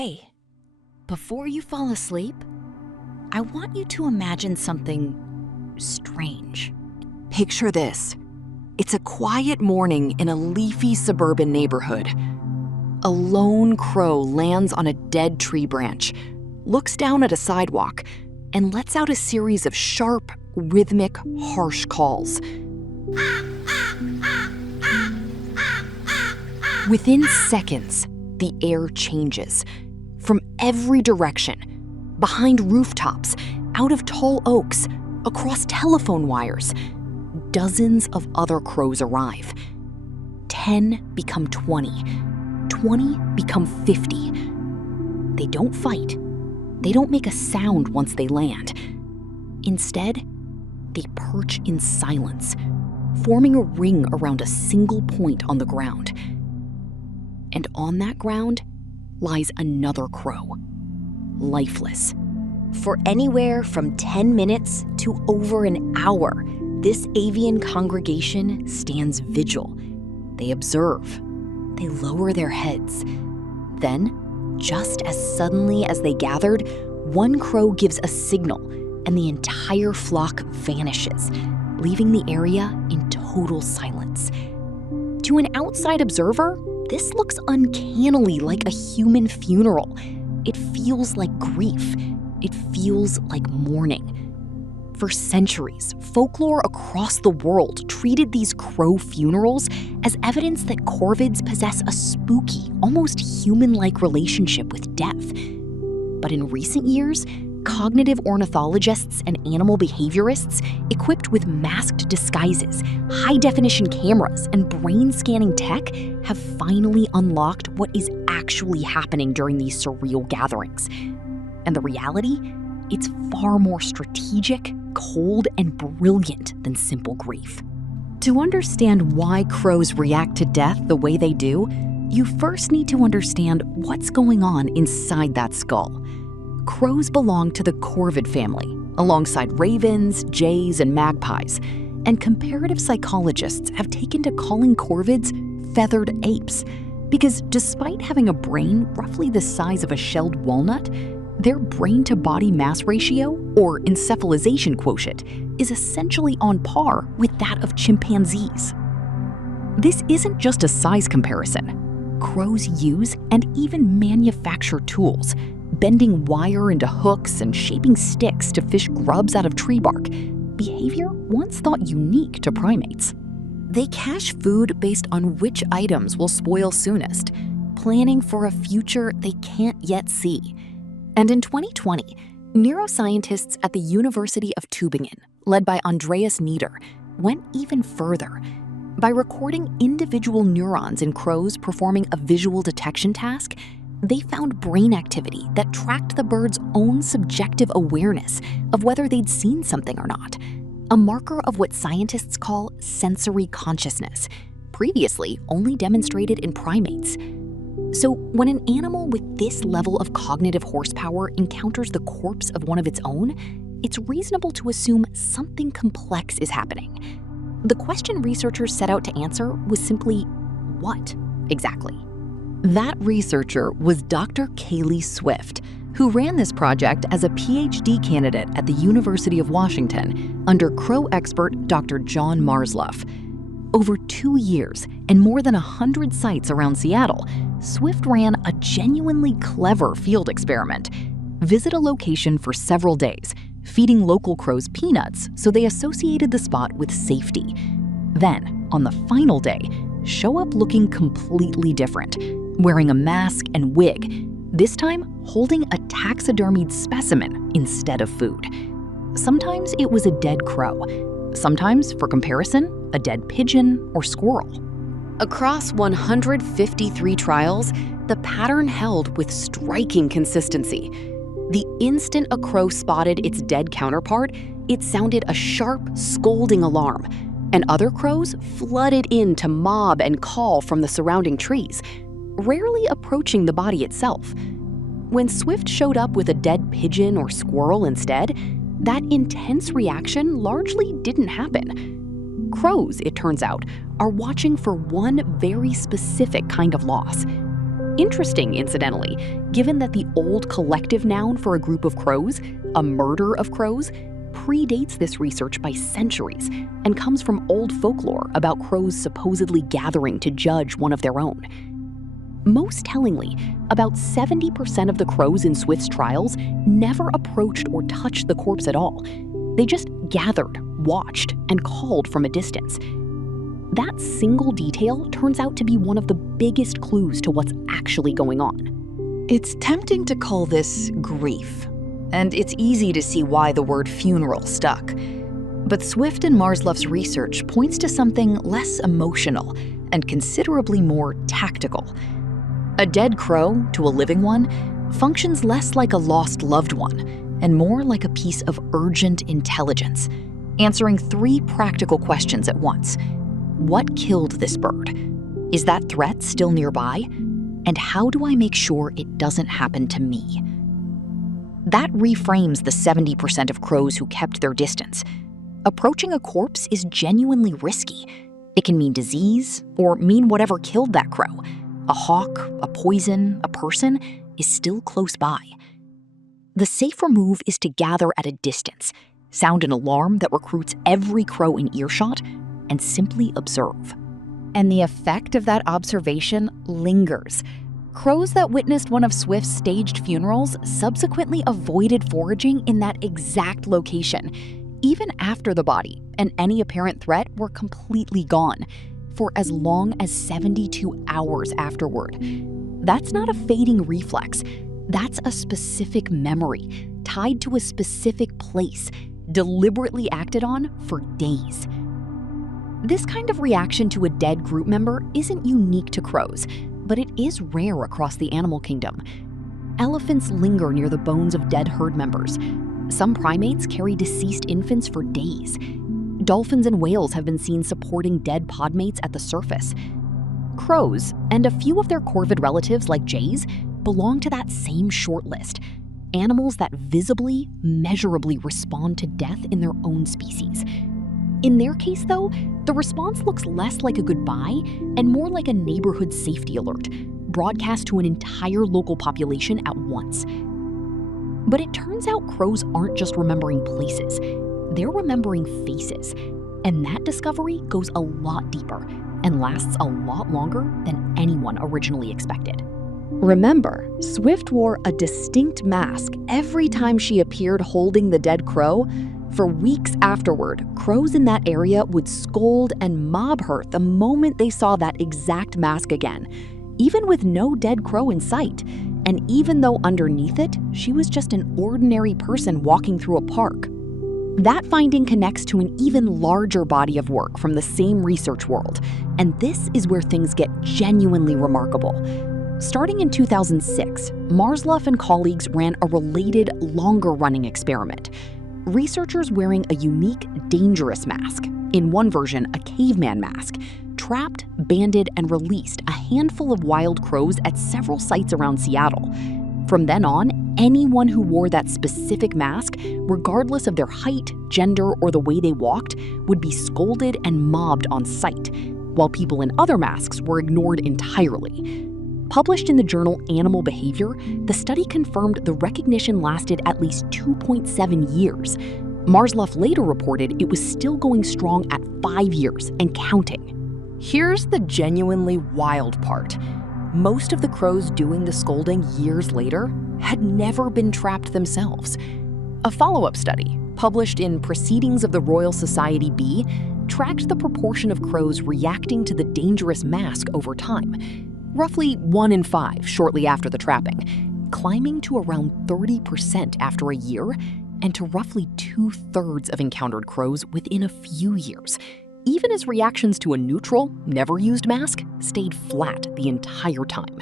Hey, before you fall asleep, I want you to imagine something strange. Picture this. It's a quiet morning in a leafy suburban neighborhood. A lone crow lands on a dead tree branch, looks down at a sidewalk, and lets out a series of sharp, rhythmic, harsh calls. Within seconds, the air changes. From every direction, behind rooftops, out of tall oaks, across telephone wires, dozens of other crows arrive. 10 become 20. 20 become 50. They don't fight. They don't make a sound once they land. Instead, they perch in silence, forming a ring around a single point on the ground. And on that ground lies another crow, lifeless. For anywhere from 10 minutes to over an hour, this avian congregation stands vigil. They observe. They lower their heads. Then, just as suddenly as they gathered, one crow gives a signal, and the entire flock vanishes, leaving the area in total silence. To an outside observer, this looks uncannily like a human funeral. It feels like grief. It feels like mourning. For centuries, folklore across the world treated these crow funerals as evidence that corvids possess a spooky, almost human-like relationship with death. But in recent years, cognitive ornithologists and animal behaviorists equipped with masked disguises, high-definition cameras, and brain-scanning tech have finally unlocked what is actually happening during these surreal gatherings. And the reality? It's far more strategic, cold, and brilliant than simple grief. To understand why crows react to death the way they do, you first need to understand what's going on inside that skull. Crows belong to the corvid family, alongside ravens, jays, and magpies, and comparative psychologists have taken to calling corvids feathered apes, because despite having a brain roughly the size of a shelled walnut, their brain-to-body mass ratio, or encephalization quotient, is essentially on par with that of chimpanzees. This isn't just a size comparison. Crows use and even manufacture tools, bending wire into hooks and shaping sticks to fish grubs out of tree bark, behavior once thought unique to primates. They cache food based on which items will spoil soonest, planning for a future they can't yet see. And in 2020, neuroscientists at the University of Tübingen, led by Andreas Nieder, went even further. By recording individual neurons in crows performing a visual detection task, they found brain activity that tracked the bird's own subjective awareness of whether they'd seen something or not, a marker of what scientists call sensory consciousness, previously only demonstrated in primates. So when an animal with this level of cognitive horsepower encounters the corpse of one of its own, it's reasonable to assume something complex is happening. The question researchers set out to answer was simply, what exactly? That researcher was Dr. Kaeli Swift, who ran this project as a PhD candidate at the University of Washington under crow expert Dr. John Marsluff. Over 2 years and more than 100 sites around Seattle, Swift ran a genuinely clever field experiment. Visit a location for several days, feeding local crows peanuts so they associated the spot with safety. Then, on the final day, show up looking completely different, wearing a mask and wig, this time holding a taxidermied specimen instead of food. Sometimes it was a dead crow. Sometimes, for comparison, a dead pigeon or squirrel. Across 153 trials, the pattern held with striking consistency. The instant a crow spotted its dead counterpart, it sounded a sharp, scolding alarm, and other crows flooded in to mob and call from the surrounding trees, rarely approaching the body itself. When Swift showed up with a dead pigeon or squirrel instead, that intense reaction largely didn't happen. Crows, it turns out, are watching for one very specific kind of loss: Interesting, incidentally, given that the old collective noun for a group of crows, a murder of crows, predates this research by centuries and comes from old folklore about crows supposedly gathering to judge one of their own. Most tellingly, about 70% of the crows in Swift's trials never approached or touched the corpse at all. They just gathered, watched, and called from a distance. That single detail turns out to be one of the biggest clues to what's actually going on. It's tempting to call this grief, and it's easy to see why the word funeral stuck. But Swift and Marsluff's research points to something less emotional and considerably more tactical. A dead crow, to a living one, functions less like a lost loved one and more like a piece of urgent intelligence, answering 3 practical questions at once. What killed this bird? Is that threat still nearby? And how do I make sure it doesn't happen to me? That reframes the 70% of crows who kept their distance. Approaching a corpse is genuinely risky. It can mean disease or mean whatever killed that crow. A hawk, a poison, a person is still close by. The safer move is to gather at a distance, sound an alarm that recruits every crow in earshot, and simply observe. And the effect of that observation lingers. Crows that witnessed one of Swift's staged funerals subsequently avoided foraging in that exact location, even after the body and any apparent threat were completely gone, for as long as 72 hours afterward. That's not a fading reflex. That's a specific memory, tied to a specific place, deliberately acted on for days. This kind of reaction to a dead group member isn't unique to crows, but it is rare across the animal kingdom. Elephants linger near the bones of dead herd members. Some primates carry deceased infants for days. Dolphins and whales have been seen supporting dead podmates at the surface. Crows, and a few of their corvid relatives like jays, belong to that same short list. Animals that visibly, measurably respond to death in their own species. In their case, though, the response looks less like a goodbye and more like a neighborhood safety alert, broadcast to an entire local population at once. But it turns out crows aren't just remembering places, they're remembering faces. And that discovery goes a lot deeper and lasts a lot longer than anyone originally expected. Remember, Swift wore a distinct mask every time she appeared holding the dead crow. For weeks afterward, crows in that area would scold and mob her the moment they saw that exact mask again, even with no dead crow in sight. And even though underneath it, she was just an ordinary person walking through a park. That finding connects to an even larger body of work from the same research world, and this is where things get genuinely remarkable. Starting in 2006, Marsluff and colleagues ran a related, longer-running experiment. Researchers wearing a unique, dangerous mask, in one version a caveman mask, trapped, banded, and released a handful of wild crows at several sites around Seattle. From then on, anyone who wore that specific mask, regardless of their height, gender, or the way they walked, would be scolded and mobbed on sight, while people in other masks were ignored entirely. Published in the journal Animal Behavior, the study confirmed the recognition lasted at least 2.7 years. Marsluff later reported it was still going strong at 5 years and counting. Here's the genuinely wild part. Most of the crows doing the scolding years later had never been trapped themselves. A follow-up study, published in Proceedings of the Royal Society B, tracked the proportion of crows reacting to the dangerous mask over time. Roughly 1 in 5 shortly after the trapping, climbing to around 30% after a year, and to roughly 2/3 of encountered crows within a few years, even as reactions to a neutral, never-used mask stayed flat the entire time.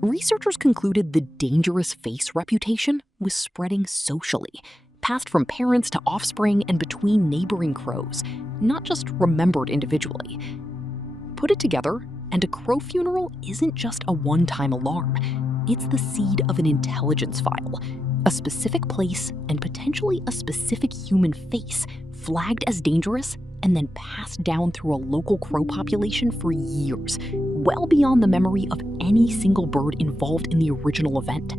Researchers concluded the dangerous face reputation was spreading socially, passed from parents to offspring and between neighboring crows, not just remembered individually. Put it together, and a crow funeral isn't just a one-time alarm. It's the seed of an intelligence file, a specific place and potentially a specific human face flagged as dangerous and then passed down through a local crow population for years, well beyond the memory of any single bird involved in the original event.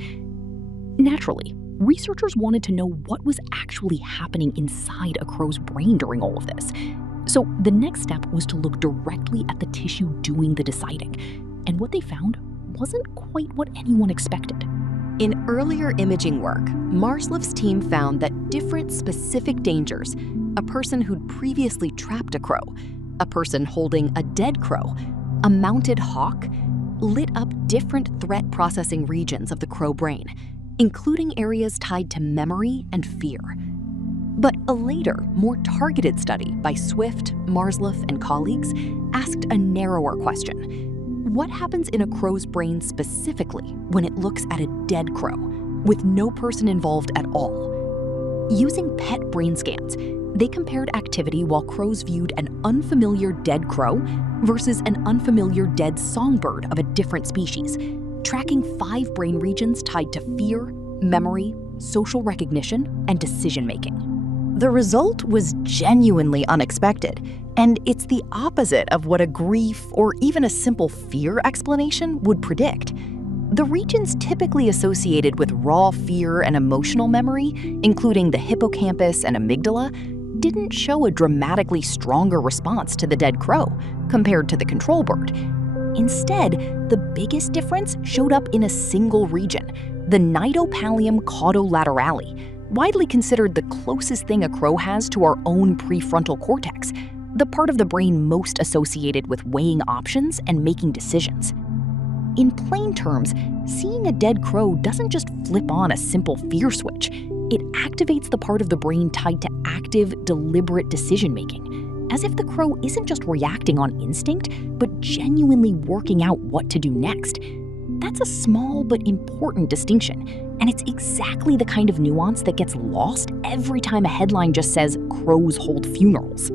Naturally, researchers wanted to know what was actually happening inside a crow's brain during all of this. So the next step was to look directly at the tissue doing the deciding. And what they found wasn't quite what anyone expected. In earlier imaging work, Marsliff's team found that different specific dangers, a person who'd previously trapped a crow, a person holding a dead crow, a mounted hawk, lit up different threat processing regions of the crow brain, including areas tied to memory and fear. But a later, more targeted study by Swift, Marsliff, and colleagues asked a narrower question. What happens in a crow's brain specifically when it looks at a dead crow, with no person involved at all? Using PET brain scans, they compared activity while crows viewed an unfamiliar dead crow versus an unfamiliar dead songbird of a different species, tracking 5 brain regions tied to fear, memory, social recognition, and decision-making. The result was genuinely unexpected, and it's the opposite of what a grief or even a simple fear explanation would predict. The regions typically associated with raw fear and emotional memory, including the hippocampus and amygdala, didn't show a dramatically stronger response to the dead crow compared to the control bird. Instead, the biggest difference showed up in a single region, the Nidopallium caudolaterale, widely considered the closest thing a crow has to our own prefrontal cortex, the part of the brain most associated with weighing options and making decisions. In plain terms, seeing a dead crow doesn't just flip on a simple fear switch. It activates the part of the brain tied to active, deliberate decision-making, as if the crow isn't just reacting on instinct, but genuinely working out what to do next. That's a small but important distinction, and it's exactly the kind of nuance that gets lost every time a headline just says, "Crows hold funerals."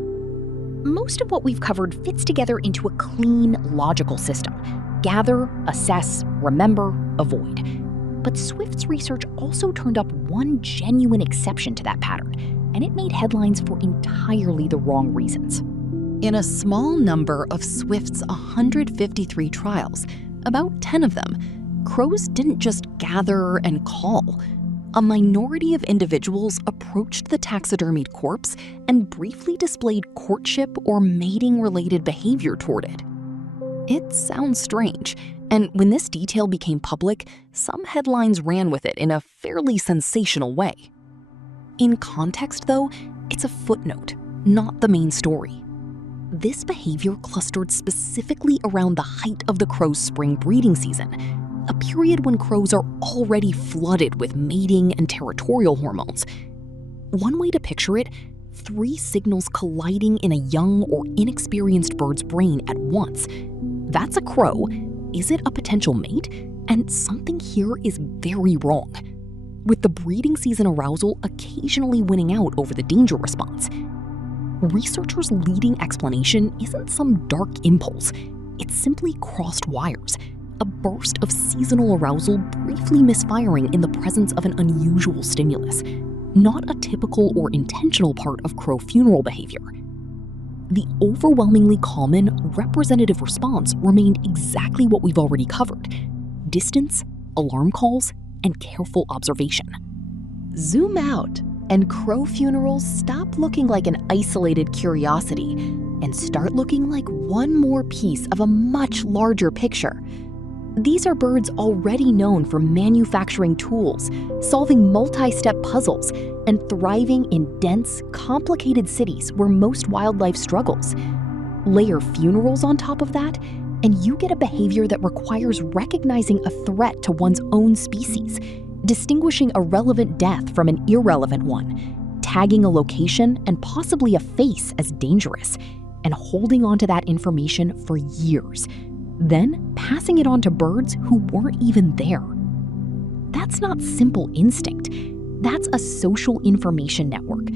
Most of what we've covered fits together into a clean, logical system. Gather, assess, remember, avoid. But Swift's research also turned up one genuine exception to that pattern, and it made headlines for entirely the wrong reasons. In a small number of Swift's 153 trials, about 10 of them, crows didn't just gather and call. A minority of individuals approached the taxidermied corpse and briefly displayed courtship or mating-related behavior toward it. It sounds strange, and when this detail became public, some headlines ran with it in a fairly sensational way. In context, though, it's a footnote, not the main story. This behavior clustered specifically around the height of the crow's spring breeding season, a period when crows are already flooded with mating and territorial hormones. One way to picture it, 3 signals colliding in a young or inexperienced bird's brain at once. That's a crow. Is it a potential mate? And something here is very wrong. With the breeding season arousal occasionally winning out over the danger response. Researchers' leading explanation isn't some dark impulse. It's simply crossed wires, a burst of seasonal arousal briefly misfiring in the presence of an unusual stimulus, not a typical or intentional part of crow funeral behavior. The overwhelmingly common representative response remained exactly what we've already covered: distance, alarm calls, and careful observation. Zoom out, and crow funerals stop looking like an isolated curiosity and start looking like one more piece of a much larger picture. These are birds already known for manufacturing tools, solving multi-step puzzles, and thriving in dense, complicated cities where most wildlife struggles. Layer funerals on top of that, and you get a behavior that requires recognizing a threat to one's own species, distinguishing a relevant death from an irrelevant one, tagging a location and possibly a face as dangerous, and holding onto that information for years, then passing it on to birds who weren't even there. That's not simple instinct. That's a social information network,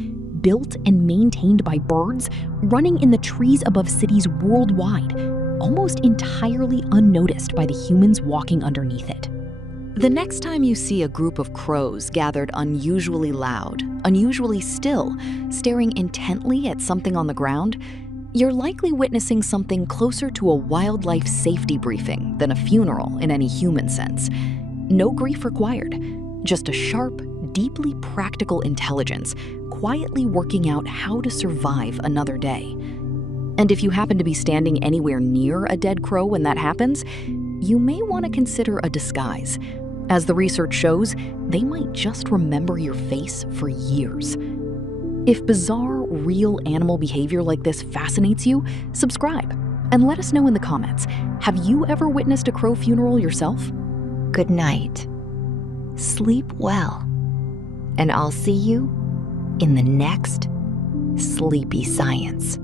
built and maintained by birds, running in the trees above cities worldwide, almost entirely unnoticed by the humans walking underneath it. The next time you see a group of crows gathered unusually loud, unusually still, staring intently at something on the ground, you're likely witnessing something closer to a wildlife safety briefing than a funeral in any human sense. No grief required, just a sharp, deeply practical intelligence quietly working out how to survive another day. And if you happen to be standing anywhere near a dead crow when that happens, you may want to consider a disguise. As the research shows, they might just remember your face for years. If bizarre, real animal behavior like this fascinates you, subscribe and let us know in the comments. Have you ever witnessed a crow funeral yourself? Good night. Sleep well. And I'll see you in the next Sleepy Science.